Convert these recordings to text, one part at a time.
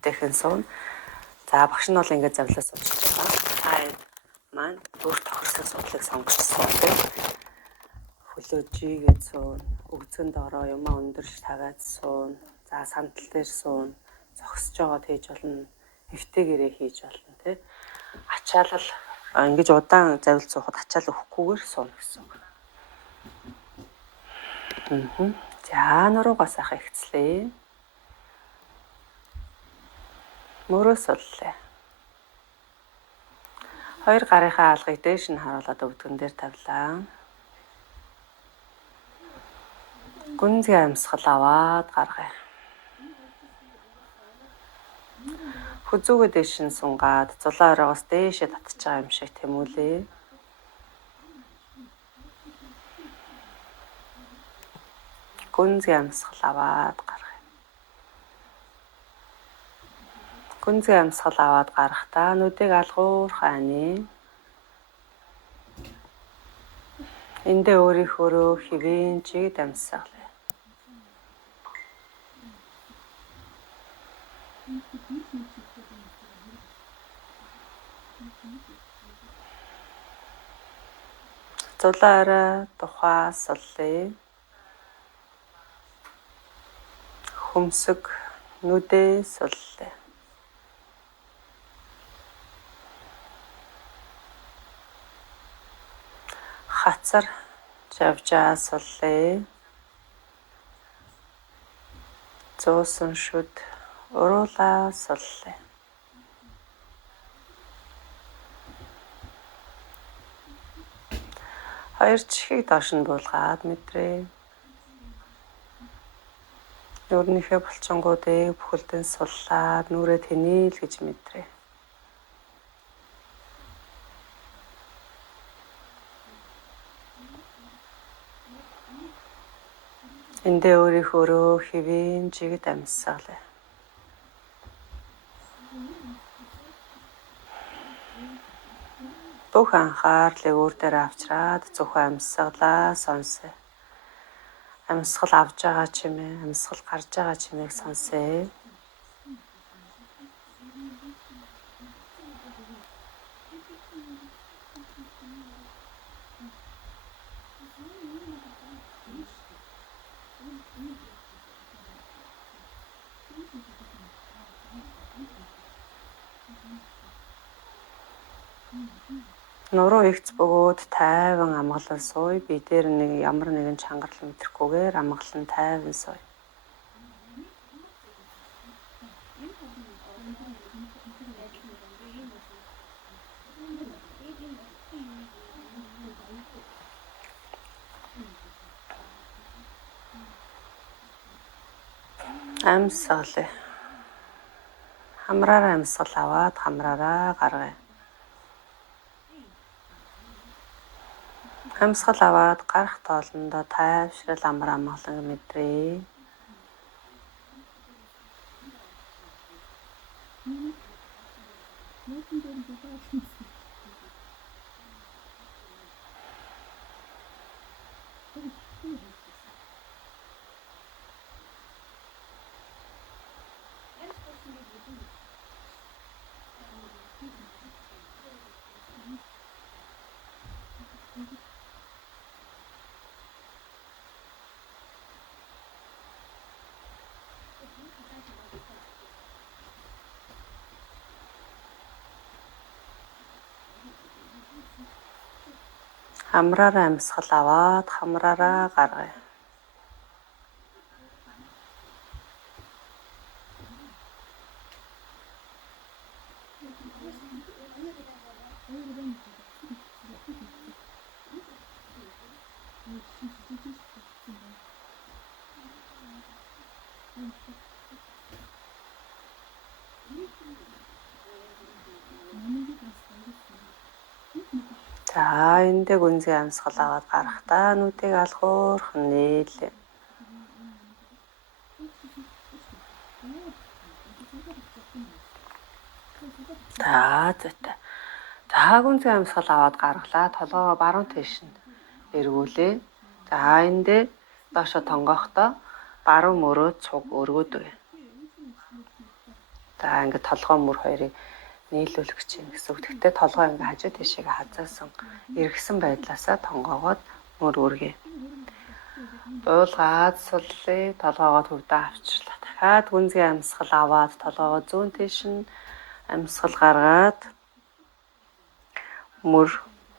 бүтэхэн суун. За багш нь бол ингээд завлаа суучиж байгаа. Та маань өөр тохирсон судлыг сонгочихсон тийм. Хөлөө жигээд суун, өгзөнд ороо юмаа өндөрч тагаад суун. За сандал дээр суун, зогсож байгаад хийж болно. Эвтээгээрээ хийж болно тийм. Ачаалал ингэж удаан завил суухад ачаал өгөхгүйгээр суuna гэсэн үг. За нуруугаа сайхан ихцлээ. Мөрөө суллаа. Хоёр гарынхаа алгыг дээш нь харуулад өвдгөн дээр тавилаа. Гүнзгий амьсгал аваад гаргая. Хүзүүгээ дээш нь сунгаад зулаа оройгоос дээшээ татж байгаа юм шиг тэмүүлээ. Гүнзгий амьсгал аваад гаргая. Гүнзгий амьсгал аваад гарахдаа нүдийг алгуурхан ани. Эндээ өөрийнхөө хэвэн чигд амьсгалаа. Зулаараа тухаа суллаа. Хөмсөг нүдээ суллаа. Хацар жавжаа суллаа. Зуусан шүд уруулаа суллаа. Хоёр чихийг доош нь буулгаад мэдрээ. Нүрийнхээ булчингуудыг бүхэлдэн суллаад нүрээ тэнээл гэж мэдрээ. Эндээ өөрийнхөө хэвэн чигд амьсгалаа. Бүх анхаарлыг өөр дээр авчраад зөвхөн амьсгалаа сонсъё. Амьсгал авж байгаа чимээ, амьсгал гарч байгаа чимээг сонсъё. Нуруу ихц бөгөөд тайван амгалан сууя. Би дээр нэг ямар нэгэн чангарал мэдрөхгүйгээр амгалан тайван сууя. Амьсгалаа. Хамраараа амьсгал аваад хамраараа гаргая. Амьсгал аваад гарах тоолондоо тайвшрал амар амгалан мэдрээ. Хамраараа амьсгал аваад хамраараа гаргая. За эндээ гүнзгий амьсгал аваад гарахдаа нүдийг алгуурхан нээлээ. За гүнзгий амьсгал аваад гаргалаа. Толгоогоо баруун тийш нь эргүүлээ. За эндээ доошо тонгохдоо баруун мөрөө цуг өргөөд өгье. За ингээд толгой мөр хоёрыг нийлүүлэх гэж байна гэсэн үг. Тэгтээ толгой ингээд хажуу тийшээгээ хазаасан эргэсэн байдлаасаа тонгоогоод мөр үргээ. Буулгаад суллыг толгоогоо төвдөө авчлаа. Дахиад гүнзгий амьсгал аваад толгоогоо зүүн тийш нь амьсгал гаргаад мөр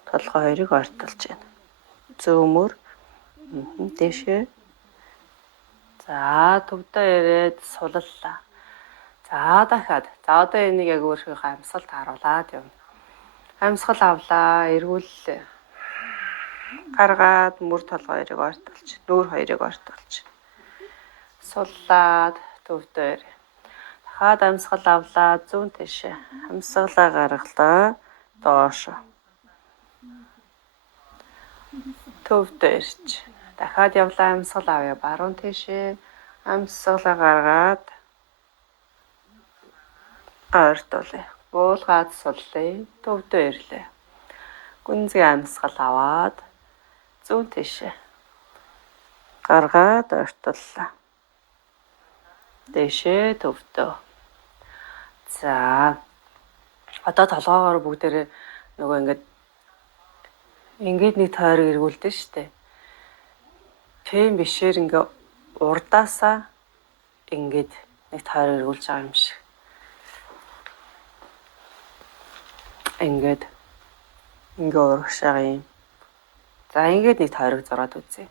толгой хоёрыг ортолж байна. Зүүн мөр дээшээ. За төвдөө ирээд суллаа. За дахиад. За одоо энийг яг өөрийнхөө амьсгалд харуулад явна. Амьсгал авлаа, эргүүллээ. Гаргаад мөр толгой хоёрыг ортолж, нүүр хоёрыг ортолж. Суллаад төвдөө ирээ. Дахиад амьсгал авлаа, зүүн тийшээ. Амьсгалаа гаргалаа, доошо. Төвдөө ирж. Дахиад явлаа, амьсгал авъя, баруун тийшээ. Амьсгалаа гаргаад ойртуулъя. Буулгаад суллъя, төвдөө ирлээ. Гүнзгий амьсгал аваад зүүн тийшээ. Гаргаад ойртууллаа. Дэшээ төвдөө. За одоо толгоогоор бүгдээрээ нөгөө ингээд нэг тойрог эргүүлдэ штэ. Тийм бишээр ингээ урдаасаа ингээд нэг тойрог эргүүлж байгаа юм шиг. Ингээд урагшаага юм. За ингээд нэг тойрог зураад үзье.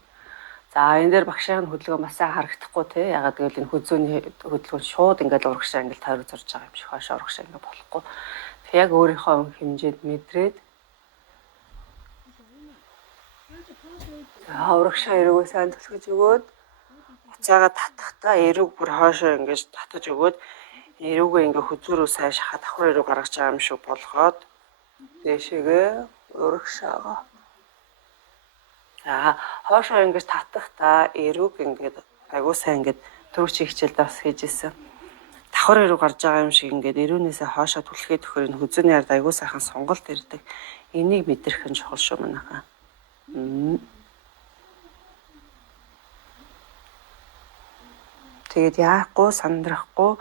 За энэ дээр багшийн хөдөлгөөн бас харагдахгүй тий. Ягаад гэвэл энэ хүзүүний хөдөлгөөн шууд ингээд урагшаа ингээд тойрог зурж байгаа юм шиг хойшоо урагшаа ингээд болохгүй. Тэг яг өөрийнхөө хэмжээнд мэдрээд за урагшаа эргөө сайн түлхэж өгөөд уцаагаа татахтаа эрүүг бүр хойшоо ингээд татаж өгөөд эрүүгээ ингээд хүзүүрөө сайн шахаад давхар эрүү гаргаж байгаа юм шиг болгоод дэшегээ урагшаага. За хоошоо ингэж татахтаа эрүүг ингээд агуу сайн ингээд төрөч хичээлд бас хийжсэн. Давхар эрүү гарч байгаа юм шиг ингээд эрүүнээсээ хоошоо түлхээд өгөхөр энэ хүзүүний ард агуу сайхан сонголт ирдэг. Энийг мэдрэх нь чухал шүү манайхаа. Тэгээд яахгүй сандрахгүй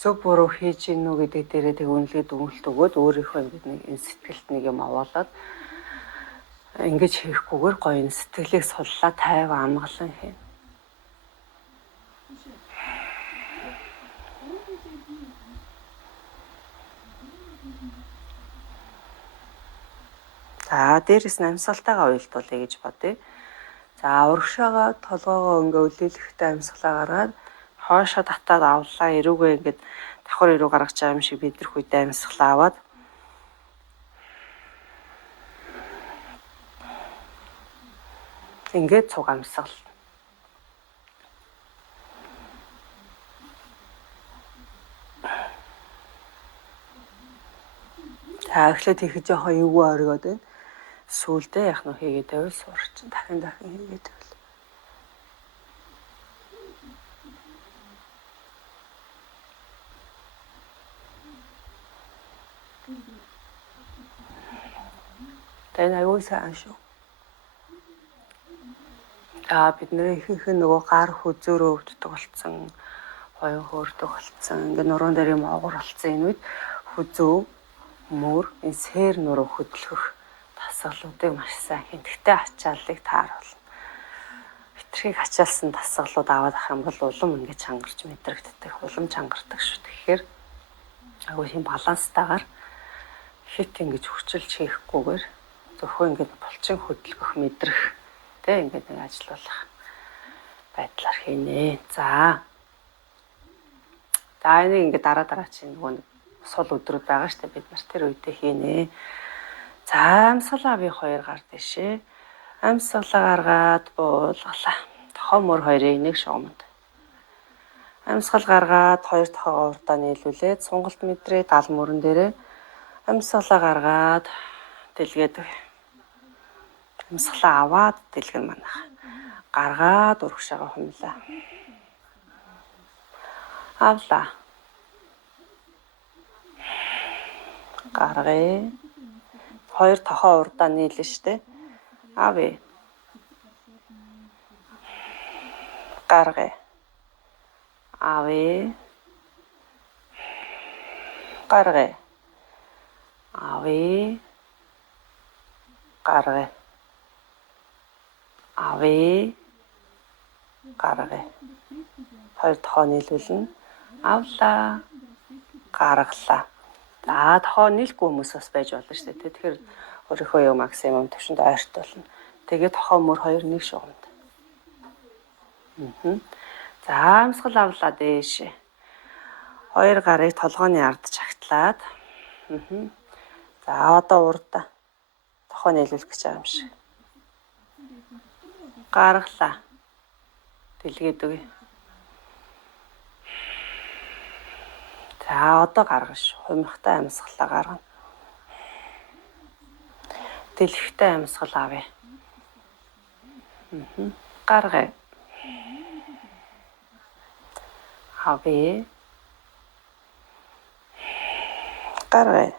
зөв буруу хийж гинүү гэдэг дээрээ тэг үнэлгээ дүгнэлт өгөөд өөрийнхөө ингээд нэг сэтгэлд нэг юм овоолоод ингэж хийхгүйгээр гоё сэтгэлийг суллаа тайван амгалан хийнэ. За дээрэс нь амьсгалтайгаа уялдуулъя гэж бодъё. За урагшаага толгоогоо ингээ үлээлэхтэй амьсгалаа гаргаад хоошоо татаад авлаа эрүүгээ ингээд давхар эрүү гаргаж байгаа юм шиг бидрэх үедээ амьсгалаа аваад ингээд цуг амьсгал. За эхлээд хийх жоохон эвгүй оргоод байна. Сүүлдээ яг нь хийгээд байвал суурчин дахин хийгээд байвал. Тэн аюул сайн шүү. Бидний ихэнх нь нөгөө гар хүзөөрөө өвддөг болсон, хоён хөөрдөг болсон, ингээ нуруунд дээр юм огор болсон энэ үед хүзөө, мөр, энэ сэр нуруу хөдөлгөх дасгалуудыг маш сайн хийн. Тэгтээ ачааллыг тааруулна. Хитрхийг ачаалсан дасгалууд аваад авах юм бол улам ингээ чангарч мэдрэгддэг, улам чангардаг шүү. Тэгэхээр агуу тийм баланстайгаар хит ингэж хүчилж хийхгүйгээр зөвхөн ингээ булчин хөдөлгөх мэдрэх тэ ингээд нэг ажиллах байдлаар хийнэ. За энийг ингээд дараа чинь нөгөө сул өдрүүд байгаа штэ бид нар тэр үедээ хийнэ. За амьсгал авъя 2 гар дэшээ. Амьсгалаа гаргаад буулгалаа. Тохоо мөр хоёрыг нэг шугамд. Амьсгал гаргаад 2 тохоо урдаа нийлүүлээд сунгалт мэдрээ гал мөрөн дээрээ амьсгалаа гаргаад дэлгээд амьсгалаа аваад дэлгэн манах. Гаргаад урагшаага хумлаа. Авлаа. Гаргая. 2 тохоо урдаа нийлэн штэ. Авъя. Гаргая. Авъя. Гаргая. Авъя. Гаргая. Авъя. Гаргая. Хоёр тохоо нийлүүлнэ. Авлаа. Гаргалаа. За тохоо нийлгүй хүмүүс бас байж болно шүү дээ. Тэгэхээр өөрийнхөө яг максимум төвшөнд ойртуулна. Тэгээд тохоо мөр хоёр нэг шугамд. За амьсгал авлаа дээш. Хоёр гарыг толгойн ард чагтлаад. За одоо урдаа тохоо нийлүүлэх гэж байгаа юм шиг. Гаргалаа. Дэлгээд үгүй. За одоо гаргаш. Хумихтай амьсгалаа гаргана. Дэлгэхтэй амьсгал авъя. Гаргая. Авъя. Гаргая.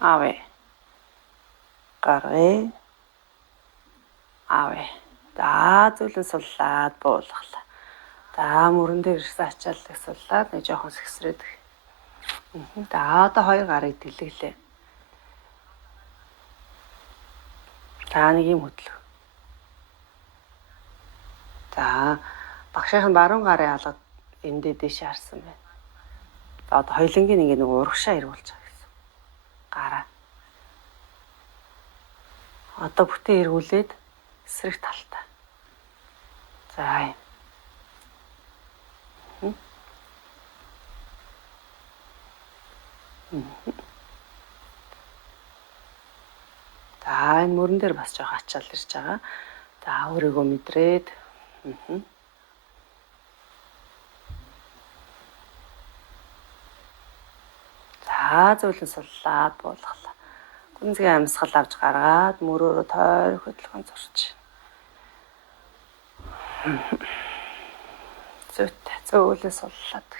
Авъя. Гаргая. Авъя. За зүйлэн суллаад буулгалаа. За мөрөн дээр ирсэн ачааллыг суллаад нэг жоохон сэгсрээд. За одоо хоёр гарыг дэлгэлээ. За нэг юм хөдлөө. За багшийн баруун гарын алгад эндээ дэше харсан байна. За одоо хоёулангийн нэг урагшаа ирүүлж байгаа гэсэн. Гараа. Одоо бүтэн эргүүлээд эсрэг талтаа. За юм. За энэ мөрөн дээр бас жоох ачаал ирж байгаа. За өөрийгөө мэдрээд. За зөвлөн суллаад буулгалаа. Гүнзгий амьсгал авч гаргаад мөрөөрөө тойрох хөдөлгөөн зурч. Зүйтэй зөвлөн суллаад.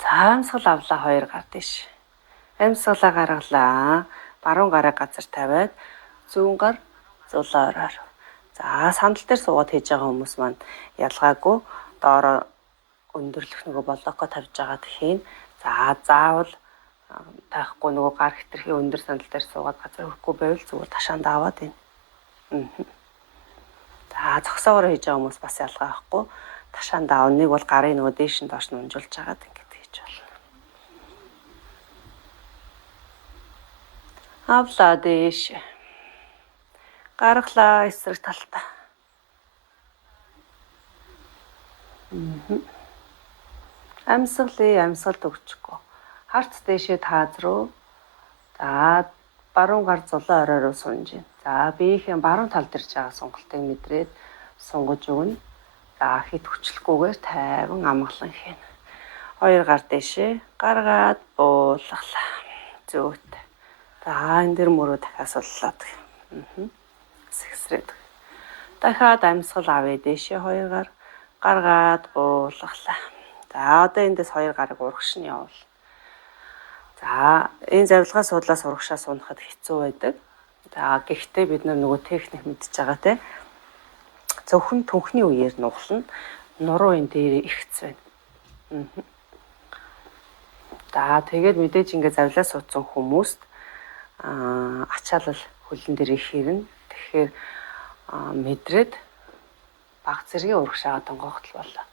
За амьсгал авлаа хоёр гар дэш. Амьсгалаа гаргалаа. Баруун гараа газар тавиад зүүн гар зулаараар. За сандал дээр суугаад хийж байгаа хүмүүс маань ялгаагүй доороо өндөрлөх нөгөө блокко тавьж байгаа тхийн. За заавал таахгүй нөгөө гар хэтэрхий өндөр сандал дээр суугаад газар хөрөхгүй байвал зүгээр ташаанд аваад байна. За зогсоогоор хийж байгаа хүмүүс бас ялгаа байхгүй. Ташаанд аав нэг бол гарын нөгөө дээш нь доош нь унжуулж агаад ингэж хийж болно. Авлаа дээш. Гаргалаа эсрэг талтаа. Амьсгалд өгчихгүй. Харц дээшээ тааз руу. За баруун гар зулаа орой руу сунж байна. За биеийн баруун талд ирж байгаа сонголтыг мэдрээд сунгаж өгнө. За хит хүчлэхгүйгээр тайван амгалан хийнэ. Хоёр гар дээшээ гаргаад буулгалаа. Зөөт. За энэ дэр мөрөө дахиад суллаад. Сэгсрээд. Дахиад амьсгал авъя дээшээ хоёр гар гаргаад буулгалаа. За одоо эндээс хоёр гарыг урагш нь явуул. За энэ завилгаа суудлаас урагшаа суунахад хэцүү байдаг. За гэхдээ бид нөгөө техник мэдж байгаа те. Зөвхөн түнхний үеэр нуглана. Нуруу энэ дээр ихц байна. За тэгээд мэдээж ингээд завлаа суудсан хүмүүст ачаалал хөлн дээр их хэрнэ. Тэгэхээр мэдрээд баг зэргийн урагшаа тонгоохтол болоо.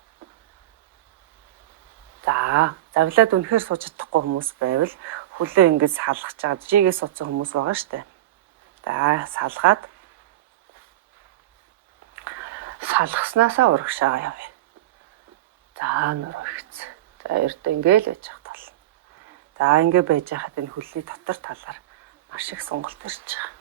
За завлаад үнэхээр сууж чадахгүй хүмүүс байвал хөлөө ингэж салгаж байгаа жигээ суудсан хүмүүс байгаа штэ. За салгаад салгаснасаа урагшаа явъя. За нуруу ихц. За эрдэ ингээл байж хат болно. За ингээ байж хахад энэ хөлний дотор талаар маш их сонголт ирж байгаа.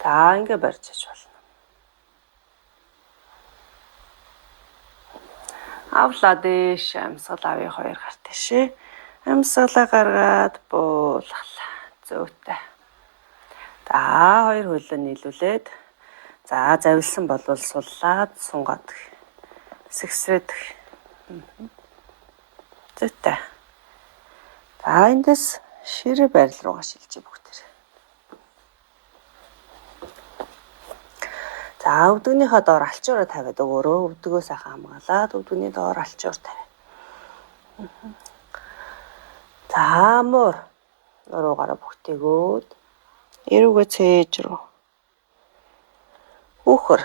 За ингээ барьж иж болно. Авлаа дээш амьсгал авъя хоёр гар тийшээ. Амьсгалаа гаргаад буулгалаа. Зөөтэй. За хоёр хөлөө нийлүүлээд за завилсан болвол суллаад сунгаад сэгсрээд. Зүйтэй. За эндээс ширээ барил руугаа шилжиж бүгдээр. За өвдгөнийхөө доор алчуураа тавиад өгөөрөө. Өвдгөө сайхан хамгаалаад өвдгөний доор алчуур тавь. За муур руугаараа бүгтээгөөд эрүүгээ цээж рүү. Үхэр.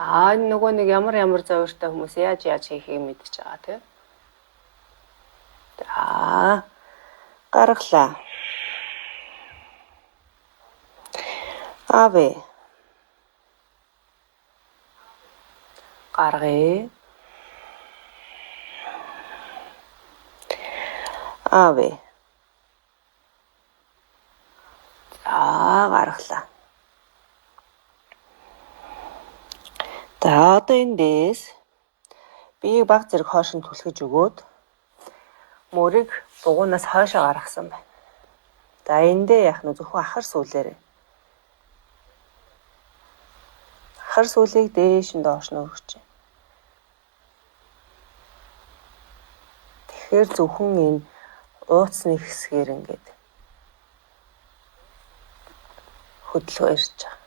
За энэ нөгөө нэг ямар зовёртой хүмүүс яаж хийхийг мэдчихэж байгаа тийм. За гаргалаа. Авэ. Гаргая. Авэ. За гаргалаа. За одоо эндээс биеийг баг зэрэг хойш нь түлхэж өгөөд мөрийг дугуйнаас хойшоо гаргасан байна. За эндээ яах нь зөвхөн ахар сүүлээрээ. Ахар сүүлийг дээш нь доош нь өргөж. Тэгэхээр зөвхөн энэ ууцны хэсгээр ингээд хөдөлгөөн ирж байгаа.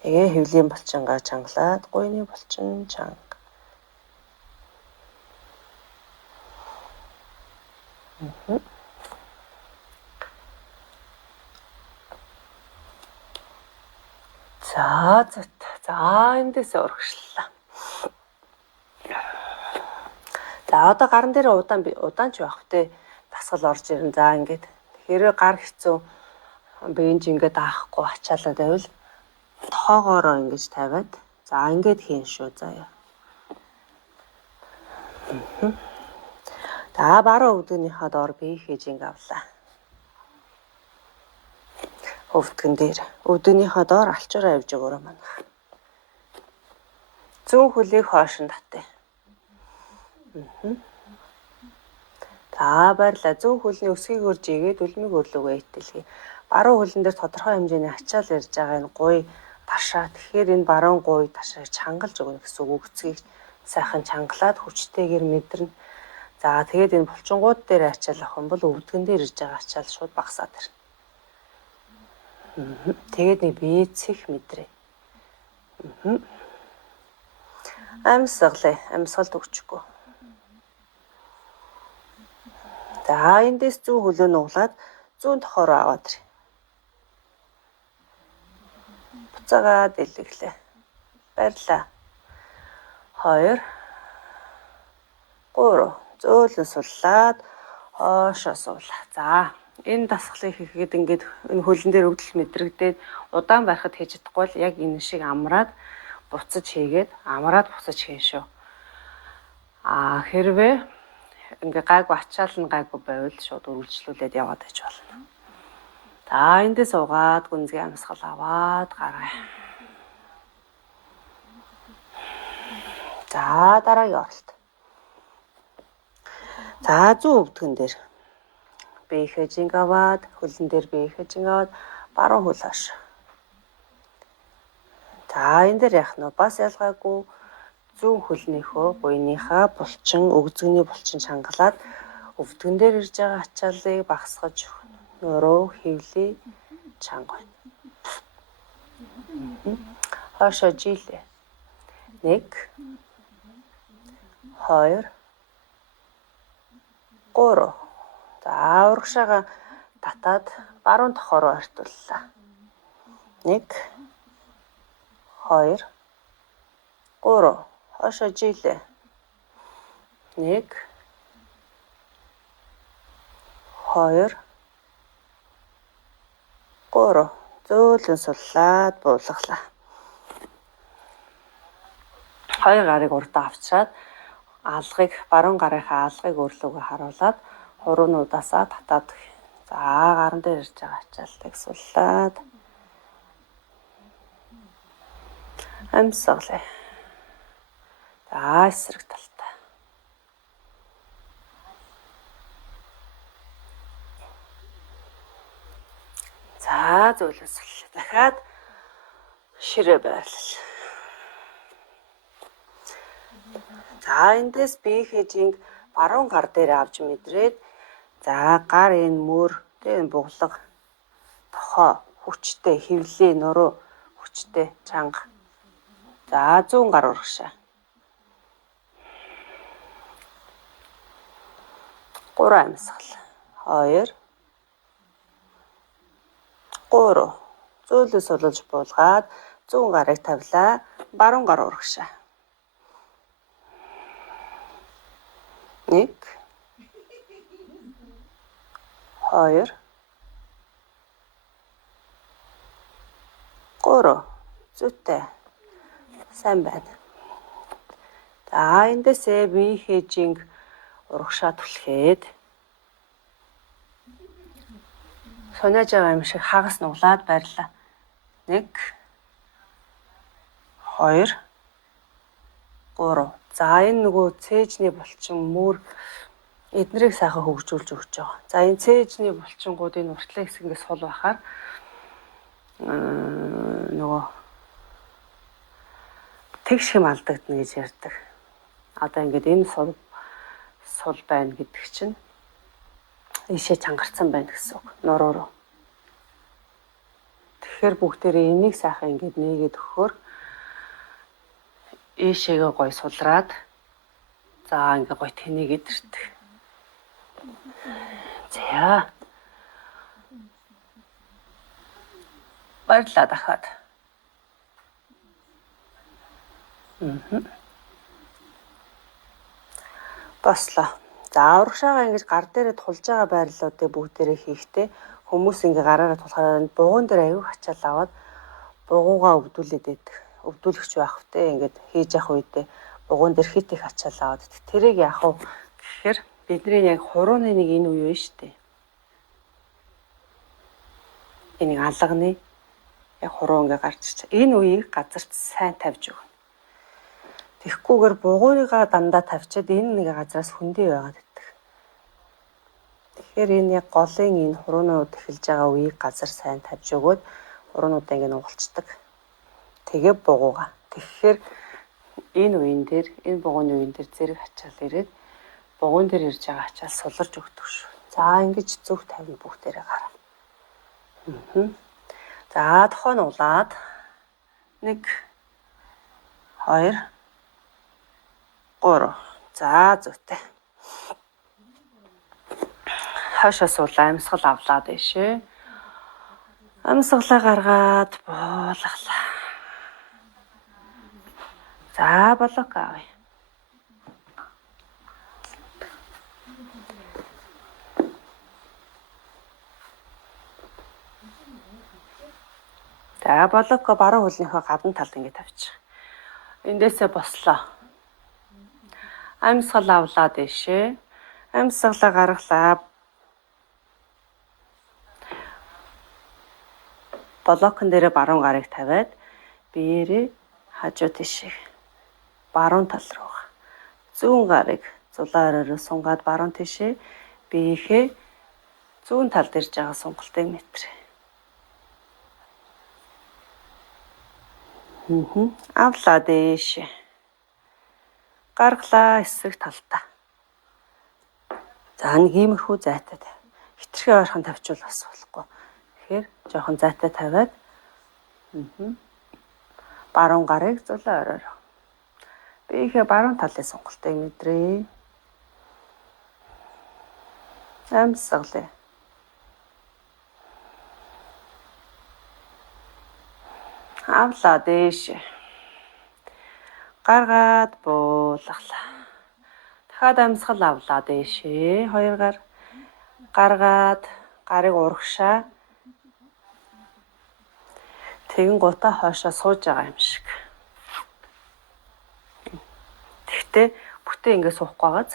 Тэгээ хөвлийн булчингаа чангалаад гуйны булчин чанга. За эндээс урагшлаа. За одоо гарн дээр удаан ч байх вэ? Дасгал орж ирэн. За ингээд хэрэг гар хэцүү бинж ингээд аахгүй ачаалаад байвал тоогоороо ингэж тавиад за ингээд хийн шүү заяа. За баруун өвдгөнийхөө доор бие хийж ингэ авлаа. Өвдгөн дээр өвдгөнийхөө доор алчуураа явж өгөөрэй манайх. Зүүн хөлийг хойш нь татъя. За баярлалаа. Зүүн хөлний өсгийг өрж игээд үлмиг өрлөгөө итэлхий. Баруун хөлн дээр тодорхой хэмжээний ачаал ирж байгаа энэ гуй ташаа. Тэгэхээр энэ баруун гуй ташааг чангалж өгнө гэсэн үг. Өгцгийг сайхан чангалаад хүчтэйгээр мэдрэнэ. За тэгээд энэ булчингууд дээр ачаал авах юм бол өвдгөн дээр ирж байгаа ачаал шууд багасаад ирнэ. Тэгээд нэг бийцэх мэдрээ. Амьсгалаа. Амьсгалд өгчихгүй. За эндээс зүүн хөлөө нуглаад зүүн тохороо аваад ирээ. Буцаагаад илэглээ. Баярлалаа. 2 3 зөөлөн суллаад хоошоо суулаа. За энэ дасгалыг хийхэд ингээд энэ хөлн дээр өвдөл мэдрэгдээд удаан байхад хийж чадахгүй бол яг энэ шиг амраад буцаж хийгээд амраад буцаж хийн шүү. Хэрвээ ингээ гайгүй ачаал нь гайгүй байвал шууд үргэлжлүүлээд яваад байж болно. За эндээс угаад гүнзгий амьсгал аваад гаргая. За дараагийн оролт. За зүүн өвдгөн дээр бие хэжинг аваад хөлн дээр бие хэжинг аваад баруун хөл хаш. За энэ дээр яах нь бас ялгаагүй зүүн хөлнийхөө буйныхаа булчин өгзгөний булчин чангалаад өвдгөн дээр ирж байгаа ачааллыг багасгаж нөрөө хөвлий чанга байна. Хашаа жилээ. 1 2 3. За урагшаага татаад баруун тохороо артууллаа. 1 2 3 хашаа жилээ. 1 2 3 зөөлөн суллаад буулгалаа. 2 гарыг урдаа авчраад алгыг баруун гарынхаа алгыг өрлөгөө харуулад хуруунуудаасаа татаад за гарн дээр ирж байгаа ачаалтыг суллаад амьсгалаа. За эсрэг талтай. За зөөлөн суллаа. Дахиад ширээ байрлал. За эндээс бие хэмжээг баруун гар дээр авч мэдрээд за гар энэ мөр тэгээ буглаг тохоо хүчтэй хөвлөө нуруу хүчтэй чанга. За 100 гар урагшаа. 3 амьсгал. 2 3 зөөлөөс олж буулгаад 100 гарыг тавилаа. Баруун гар урагшаа. 1 2 3 зүйтэй. Сайн байна. За эндээсээ бие хэмжээг урагшаа түлхээд сониож байгаа юм шиг хагас нуглаад барьлаа. 1 2 3. За энэ нөгөө цээжний булчин мөр эднэрийг сайхан хөгжүүлж өгч байгаа. За энэ цээжний булчингууд энэ уртлын хэсгээс сул бахаар нөгөө тэгш хэм алдагдана гэж ярьдаг. Одоо ингээд энэ сул байна гэдэг чинь ийшээ чангарсан байна гэсэн үг. Нуруу руу. Тэгэхээр бүгдээрээ энийг сайхан ингээд нээгээд өгөхөөр ийшээгээ гой сулраад за ингээ гой тэнийгээд ирдэг. За. Баярлалаа дахиад. Бослоо. За урагшаага ингэж гар дээрээ тулж байгаа байрлалуудыг бүгдээрээ хийхдээ хүмүүс ингээ гараараа тулахаар бугуун дээр аюу хачаал аваад бугуугаа өвдүүлээд байдаг. Өвдүүлэгч байх втэ ингээд хийж явах үедээ бугуун дээр хит их ачаал аваад тэрийг яах вэ гэхээр бидний яг хурууны нэг энэ үе байна шүү дээ. Энэ алганы яг хуруу ингээ гарч ич. Энэ үеийг газарт сайн тавьж өгнө. Тэгхгүйгээр бугуурыгаа дандаа тавьчаад энэ нэг газраас хөндий байгаад байдаг. Тэгэхээр энэ яг голын энэ хуруунууд эхэлж байгаа үеийг газар сайн тавьж өгөөд хуруунуудаа ингээ нугалцдаг. Тэгээ бугууга. Тэгэхээр энэ үеийн дээр энэ бугууны үеийн дээр зэрэг ачаал ирээд бугуун дээр ирж байгаа ачаал суларж өгдөг шүү. За ингэж зөв тавина бүгдээрээ гараа. За тохоо нуулаад 1 2 3. За зүйтэй. Хашаа суулаа амьсгал авлаа дэшээ. Амьсгалаа гаргаад буулгалаа. За блок авъя. За блок баруун хөлнийхөө гадна талд ингэ тавьчих. Эндээсээ бослоо. Амьсгал авлаа дэшээ. Амьсгалаа гаргалаа. Блокн дээрээ баруун гарыг тавиад биеэрээ хажуу тишээ баруун тал руу. Зүүн гарыг зулаа оройроо сунгаад баруун тишээ биеийнхээ зүүн талд ирж байгаа сонголтыг мэтрээ. Авлаа дэшээ. Гаргалаа эсрэг талтаа. За нэг иймэрхүү зайтай тавь. Хитрхээ ойрхон тавьчвал бас болохгүй. Тэгэхээр жоохон зайтай тавиад баруун гарыг зулаа оройроо. Биеийнхээ баруун талын сонголтыг мэдрээ. Амьсгалаа. Авлаа дэшээ. Гаргаад буулгалаа. Дахиад амьсгал авлаа дэшээ. 2 гар гаргаад гарыг урагшаа. Тэгэн гутаа хоошоо сууж байгаа юм шиг. Тэгтээ бүтээ ингэ суухгүй байгааз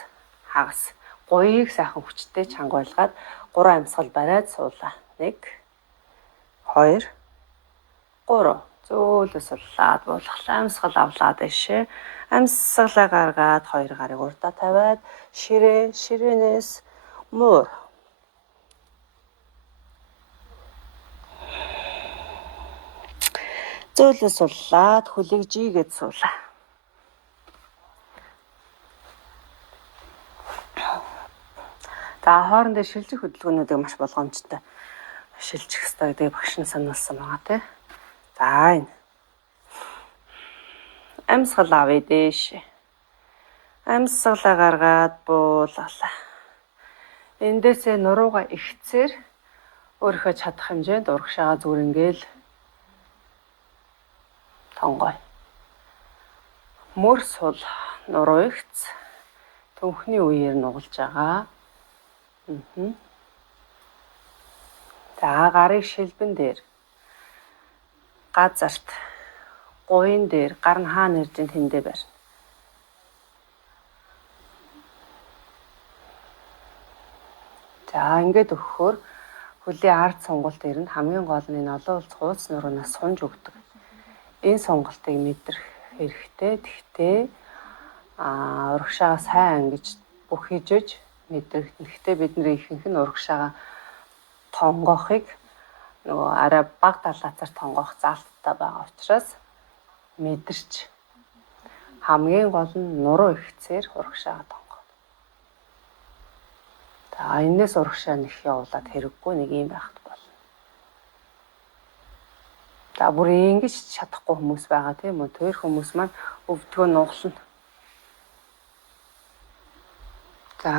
хагас. Гуйыг сайхан хүчтэй чанга байлгаад 3 амьсгал бариад суулаа. 1 2 3. Зөөлөс суллаад буулгалаа. Амьсгал авлаа дэшээ. Амьсгалаа гаргаад 2 гарыг урдаа тавиад ширээнээс муур. Зөөлөс суллаад хөлийг жигээд суулаа. За хоорондоо шилжих хөдөлгөөнүүдийг маш болгоомжтой шилжих хэрэгтэй гэдгийг багш нь сануулсан байгаа тийм. За энэ амьсгал авъя дээш. Амьсгалаа гаргаад буулгалаа. Эндээсээ нуруугаа ихцээр өөрийнхөө чадах хэмжээнд урагшаага зүгээр ингээл тонгой. Мөр сул нуруу ихц төнхний үеэр нугалж байгаа. За гарыг шилбэн дээр газарт гуйн дээр гар нь хаана ирж ин тэндээ барьна. За ингээд өгөхөөр хөлийн ард сонголт ирнэ. Хамгийн гол нь энэ олон улс хууц нуруунаас сунж өгдөг. Энэ сонголтыг мэдрэх хэрэгтэй. Тэгтээ урагшаага сайн ангиж бүх хийжэж мэдрэх. Гэхдээ бидний ихэнх нь урагшаага тонгоохыг нөгөө арай бага далаацаар тонгоох заалттай байгаа учраас мэдэрч хамгийн гол нь нуруу ихцээр урагшаага тонгоо. За энэс урагшаа нэх явуулаад хэрэггүй нэг юм байхад болно. За бүр ингэж чадахгүй хүмүүс байгаа тийм үү? Тэр хүмүүс маань өвдгөө нугална. За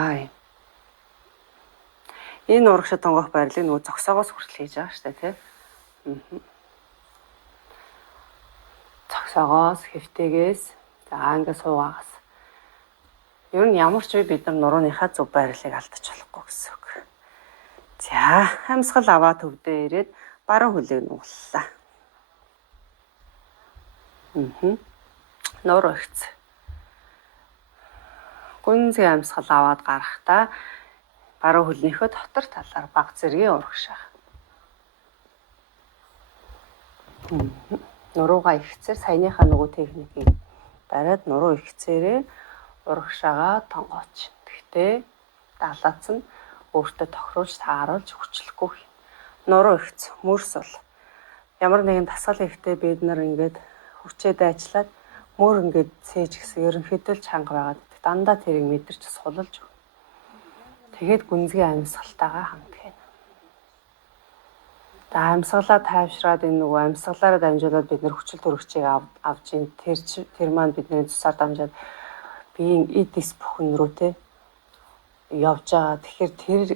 энэ урагшаа тонгоох байрлалыг нөгөө зогсоогоос хүртэл хийж байгаа шүү дээ тийм. Зогсоогоос хэвтээгээс за ингээд суугаагаас. Ер нь ямар ч үе бид нар нурууныхаа зөв байрлалыг алдаж болохгүй гэсэн үг. За амьсгал аваад төвдөө ирээд баруун хөлийг нугаллаа. Нуруу ихц. Гүнзгий амьсгал аваад гарахдаа баруун хөлнийхөө дотор талаар баг зэргийн урагшаа. Нуруугаа ихцээр саяныхаа нөгөө техникийг бариад нуруу ихцээрээ урагшаагаа тонгооч. Гэхдээ далаац нь өөртөө тохируулж тааруулж хүчлэхгүй. Нуруу ихц, мөрс бол ямар нэгэн дасгал ихтэй бид нар ингээд хүчээ дайчлаад мөр ингээд цээж гисэн ерөнхийдөө л чанга байгаад дандаа тэрийг мэдэрч сулалж өг. Тэгээд гүнзгий амьсгалтайгаа хамт хийнэ. За амьсгалаа тайвшраад энэ нөгөө амьсгалаараа дамжуулаад бид нэр хүчил төрөгчийг авч ийн тэр маань бидний цусаар дамжаад биеийн эдис бүхэн рүү те явж байгаа. Тэгэхээр тэр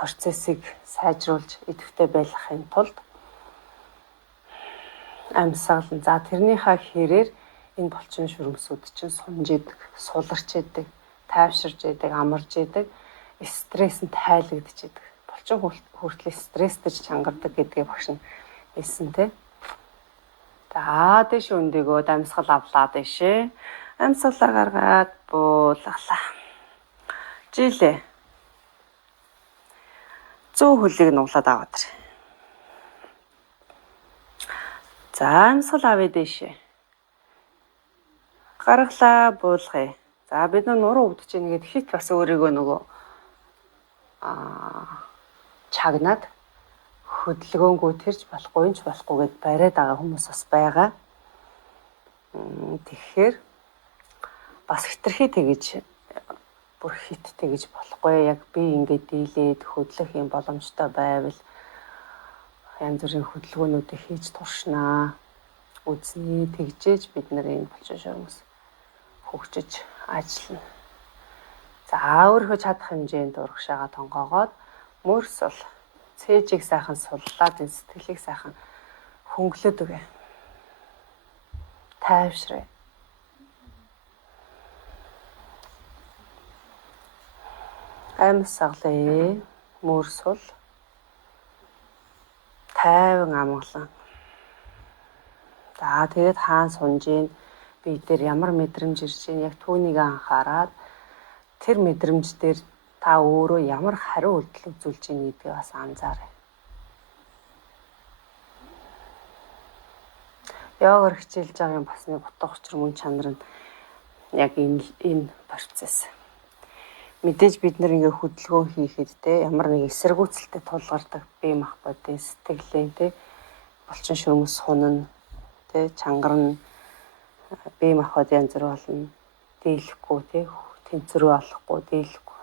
процессыг сайжруулж идэвхтэй байлгахын тулд амьсгал нь за тэрнийхээ хэрээр энэ булчин шүрмсүүд чинь сунж идэг, суларч идэг, тайвширж идэг, амарж идэг, стресс нь тайлагдж идэг. Булчин хүртэл стресстэй чангардаг гэдгийг багш нь хэлсэн те. За дэш өндөгөө амьсгал авлаа дэшээ. Амьсгалаа гаргаад буулгалаа. Жилээ. Зүүн хөлийг нуглаад аваад ир. За амьсгал авъя дэшээ. Гаргалаа буулгая. За бид нуруу өвдөж ийн гэхэд хит бас өөрийгөө нөгөө чагнаад хөдөлгөөнгөө тэрж болохгүй ч болохгүй гэд бариад байгаа хүмүүс бас байгаа. Тэгэхээр бас хитрхи тэгэж бүр хит тэгэж болохгүй. Яг би ингээд дийлээд хөдлөх юм боломжтой байвал янз бүрийн хөдөлгөөнүүдийг хийж туршнаа. Үзнэ тэгжээж бид нар энэ булчин шүрмс хөгжиж ажиллана. За өөрийнхөө чадах хэмжээнд урагшаага тонгоогоод мөрс бол цээжийг сайхан суллаад энэ сэтгэлийг сайхан хөнгөлөд өгье. Тайвшраа. Амьсгалаа мөрс бол тайван амгалан. За тэгээд хаан сунжийн би дээр ямар мэдрэмж ирж байна яг түүнийг анхаарад тэр мэдрэмж дээр та өөрөө ямар хариу үйлдэл үзүүлж байна гэдгийг бас анзаарай. Йогоор хичээлж байгаа юм бас нэг утга учир мөн чанар нь яг энэ процесс. Мэдээж бид нэр ингээ хөдөлгөөн хийхэд те ямар нэг эсэргүүцэлтэй тулгардаг бие махбодын сэтгэлийн те булчин шүрмс хунана те чангарна бие махбод янз бүр болно дийлэхгүй те тэнцвэр олохгүй дийлэхгүй.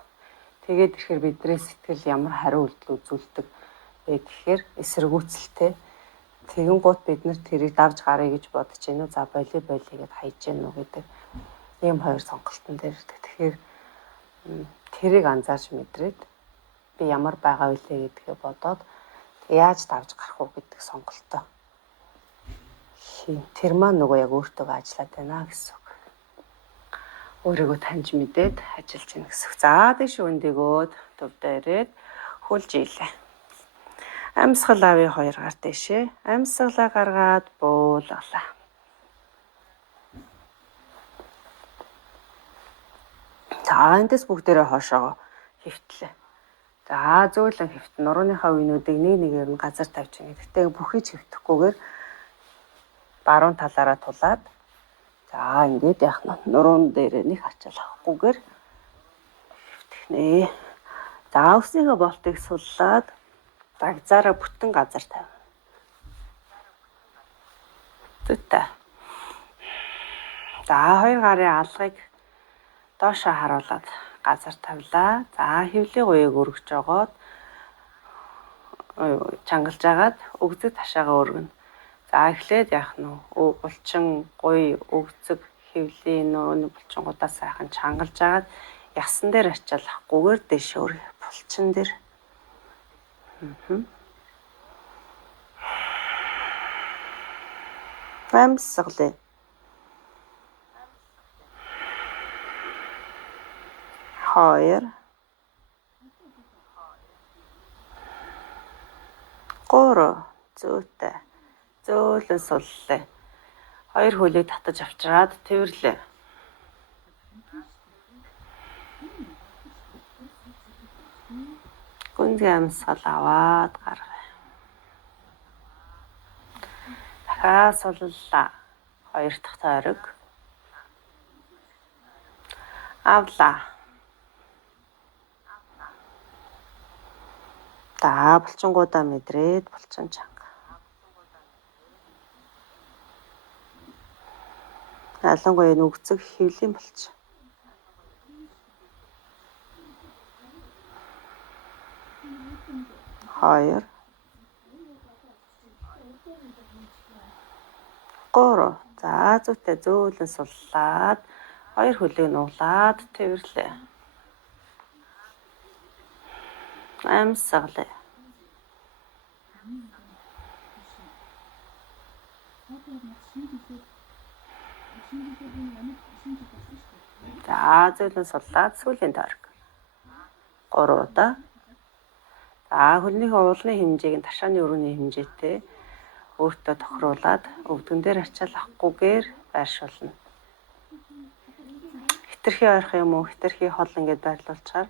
Тэгээд ирэхээр бидний сэтгэл ямар хариу үйлдэл үзүүлдэг вэ гэхээр эсэргүүцэлтэй. Тэгэн гут бид нар тэрийг давж гарыг гэж бодож гинөө. За болио гэд хайж гэнэ үү гэдэг ийм хоёр сонголтон дээр. Тэгэхээр тэрийг анзаарч мэдрээд би ямар байгаа вэ гэдгээ бодоод яаж давж гарах уу гэдэг сонголтоо хийн. Тэр маань нөгөө яг өөртөөгөө ажиллаад байна гэсэн үг. Өөрийгөө таньж мэдээд ажиллаж гин гэсэн үг. За тийш өндөгөөд төвдөө ирээд хөлж ийлээ. Амьсгал авъя 2 гар дэшээ. Амьсгалаа гаргаад буулгалаа. За эндээс бүгдээрээ хоошоо хөвтлээ. За зөөлөн хөвт нурууныхаа үеинүүдийг нэг нэгээр нь газар тавьж гин. Гэтэ бүхий ч хөвтөхгүйгээр баруун талаараа тулаад за ингээд яах нь нуруун дээр нэг ачаал авахгүйгээр хөвтгнэ. За өснийхөө болтыг суллаад дагзаараа бүтэн газар тавь. Зүйтэй. За 2 гарын алгыг доошоо харуулад газар тавилаа. За хөвлийн гоёг өргөж жогоод чангалж агаад өгзөг ташаагаа өргөнө. За эхлээд яах нь вэ? Булчин, гуй, өгзөг, хөвлийн нөө булчингуудаа сайхан чангалж агаад ясан дээр ачаал авахгүйгээр дэше өргө. Булчин дээр. Амьсгалаа. 2 3 зүйтэй. Зөөлөн суллаа. 2 хөлийг татаж авчираад тэрвэрлээ. Гүнзгий амьсгал аваад гаргая. Дахиад суллаа. 2 дахь тойрог. Авлаа. За булчингуудаа мэдрээд булчин чанга. Ялангуяа нүгцэг хөвлийн булчин. Хоёр. 3. За зүйтэй зөөлөн суллаад 2 хөлийг нуглаад тэрвэрлээ. Амьсгалаа. За зөөлөн суллаад сүүлийн тойрог. 3 удаа. За хөлнийхөө уулны хэмжээг нь ташааны өрөөний хэмжээтэй өөртөө тохируулаад өвдгөн дээр ачаал авахгүйгээр байршуулна. Хитрхи ойрох юм уу? Хитрхи хол ингээд байрлуулчаар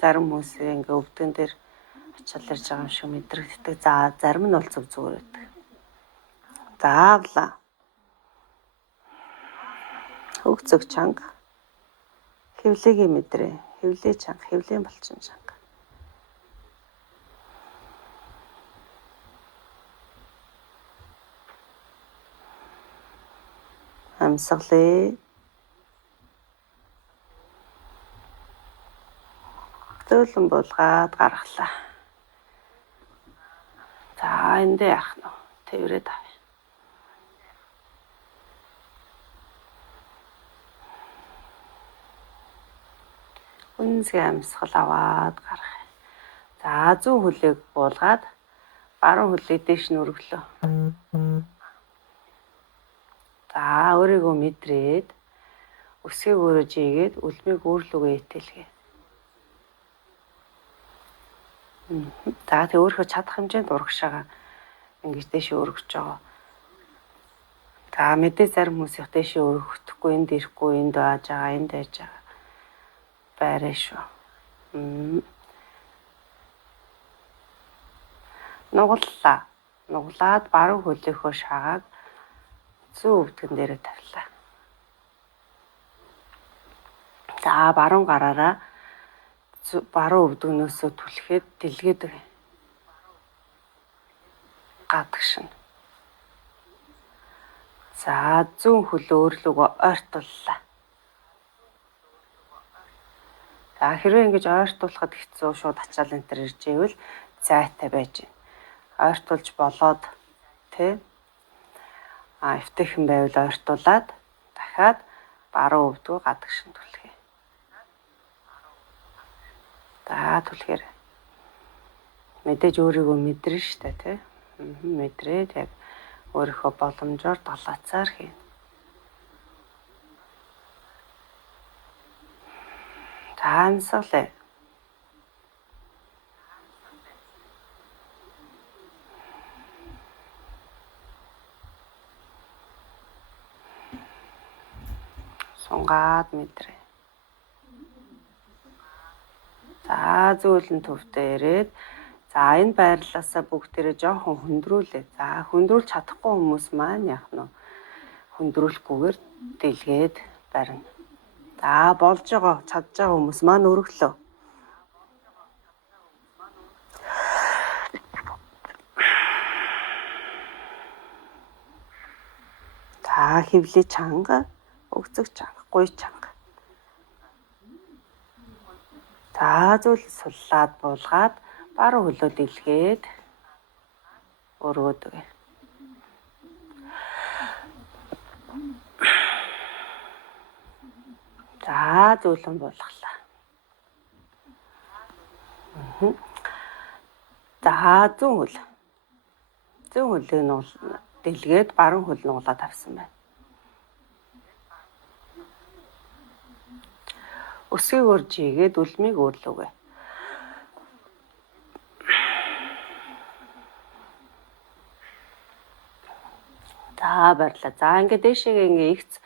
зарим хүмүүс ингээ өвдгөн дээр ачаал ирж байгаа юм шиг мэдрэгддэг. За зарим нь бол зүгээр байдаг. За авлаа. Өгзөг чанга. Хөвлөгийн мэдрээ. Хөвлийн чанга, хөвлийн булчин чанга. Амьсгалаа. Зөөлөн булгаад гаргалаа. За эндээ яах нь вэ? Тэрвэрээд авъя. Гүнзгий амьсгал аваад гаргая. За зүүн хөлийг буулгаад баруун хөлийг дээш нь өргөлөө. За өөрийгөө мэдрээд өсгийг өрөөж ийгээд үлмийг өөрлөгөө итэлгээ. За тэг өөрийнхөө чадах хэмжээнд урагшаага ингэж дээш өргөж байгаа. За мэдээ зарим хүмүүс их дээш өргөхгүй, энд ирэхгүй, энд байж байгаа, энд байж байгаа. Байраа шүү. Нуглаа. Нуглаад баруун хөлийнхөө шаагааг зүүн өвдгөн дээрээ тавилаа. За баруун гараараа баруун өвдгөнөөсөө түлхээд дэлгээд гадагшина. За зүүн хөл өөрлөгөө ойртууллаа. За хэрвээ ингэж ойртуулахад хэцүү шууд ачаал энэ төр ирж ивэл зайтай байж байна. Ойртуулж болоод тий эвтэйхэн байвал ойртуулад дахиад баруун өвдгөө гадагшин түлхээ. За түлхээр мэдээж өөрийгөө мэдэрнэ штэ тий. Мэдрээд яг өөрийнхөө боломжоор долоocаар хийнэ. За амьсгалаа. Сунгаад мэдрээ. За зөөлөн төвдөө ирээд за энэ байрлалаасаа бүгдээрээ жоохон хөндрүүлээ. За хөндрүүлж чадахгүй хүмүүс маань яах нь хөндрүүлэхгүйгээр дэлгээд барина. За болж байгаа чадж байгаа хүмүүс маань өргөлөө. За хөвлөө чанга, өгцөг чанга, гуй чанга. За зүйл суллаад буулгаад баруун хөлөө дэлгээд өргөдөг. За зөөлөн буулгалаа. За зүүн хөл. Зүүн хөлийг нь дэлгээд баруун хөл нуулаад авсан байна. Өсгийг өрж игээд үлмийг өөрлөвгөө. За баярлаа. За ингээд дээшээгээ ингээ ихц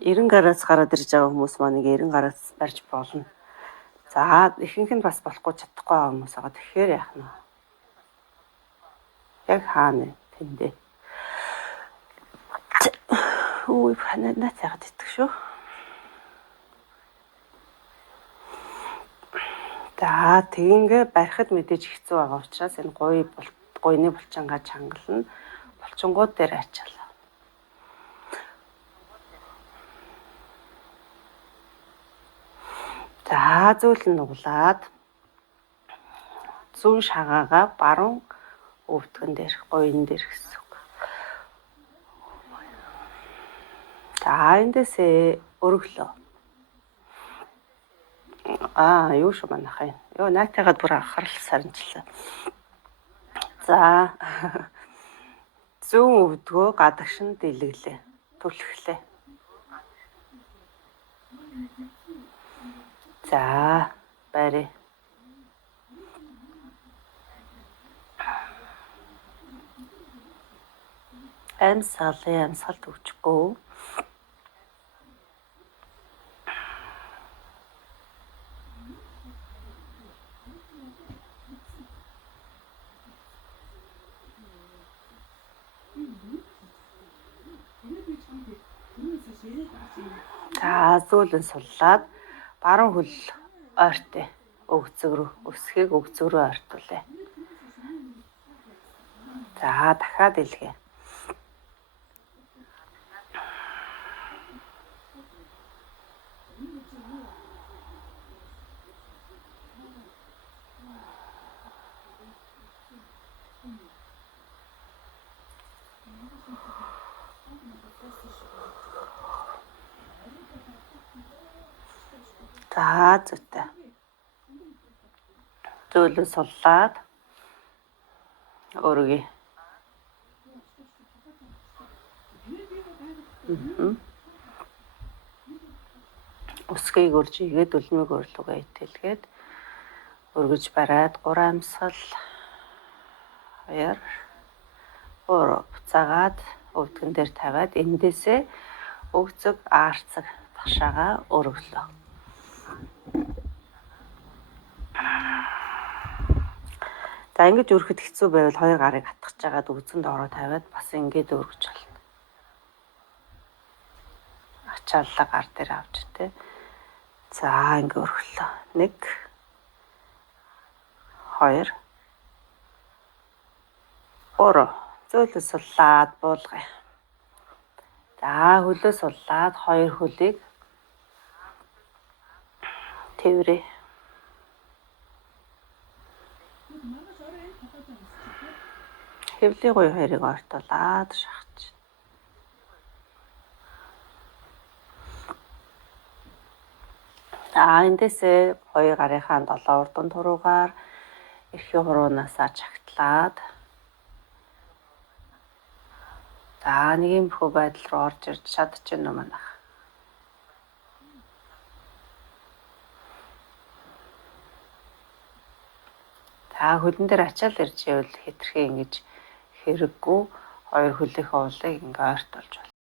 90 гараас гараад ирж байгаа хүмүүс маань ингээ 90 гараас барьж болно. За ихэнх нь бас болохгүй чадахгүй байгаа хүмүүс байгаа. Тэгэхээр яах нь вэ? Яг хаана тэндээ. Үй ханаа цаагаад идэх шүү. За тэгингээ барихад мэдээж хэцүү байгаа учраас энэ гуйны булчингаа чангална. Булчингууд дээр ачаалаа. За зөөлөн нуглаад зүүн шагаагаа баруун өвдгөн дээр гуйн дээр гэсэн үг. За эндээсээ өргөлөө. Юу шүү манайхаа. Йоо найтайгаад бүр анхаарал сарнчлаа. За зүүн өвдгөө гадагшин дэлгэлээ. Түлхлээ. За барь. Амьсгалт өгчгүй. За зөөлөн суллаад баруун хөл ойртой өгцөг рүү өсгийг өгцөг рүү ойртуулъя. За дахиад илгээ. За зүйтэй. Зөөлөн суллаад өргөе. Өсгийг өрж игээд үлмийг өрлөгөө итэлгээд өргөж бариад 3 амьсгал 2 буцаагаад өвдгөн дээр тавиад эндээсээ өгцөг аарцаг ташаагаа өргөлөө. За ингэж өргөхөд хэцүү байвал 2 гарыг атгаж жагаад өгцөнд ороо тавиад бас ингэж өргөж болно. Ачааллаа гар дээр авч тэ. За ингэ өргөлөө. 1 2 3 зөөлөн суллаад буулгая. За хөлөө суллаад 2 хөлийг Тэврээ. Хэвлийн гоё хоёрыг ортолаад шахаж. Эндээсээ хоёр гарынхаа 7 урдын туруугаар эрхийн хуруунаасаа чагтлаад нэг юм хөө байдал руу орж ирж чадчихна уу манайх. Хөлн дээр ачаал ирж ивэл хэтэрхий ингэж хэрэггүй хоёр хөлийнхөө уулыг ингээ ойртуулж байна.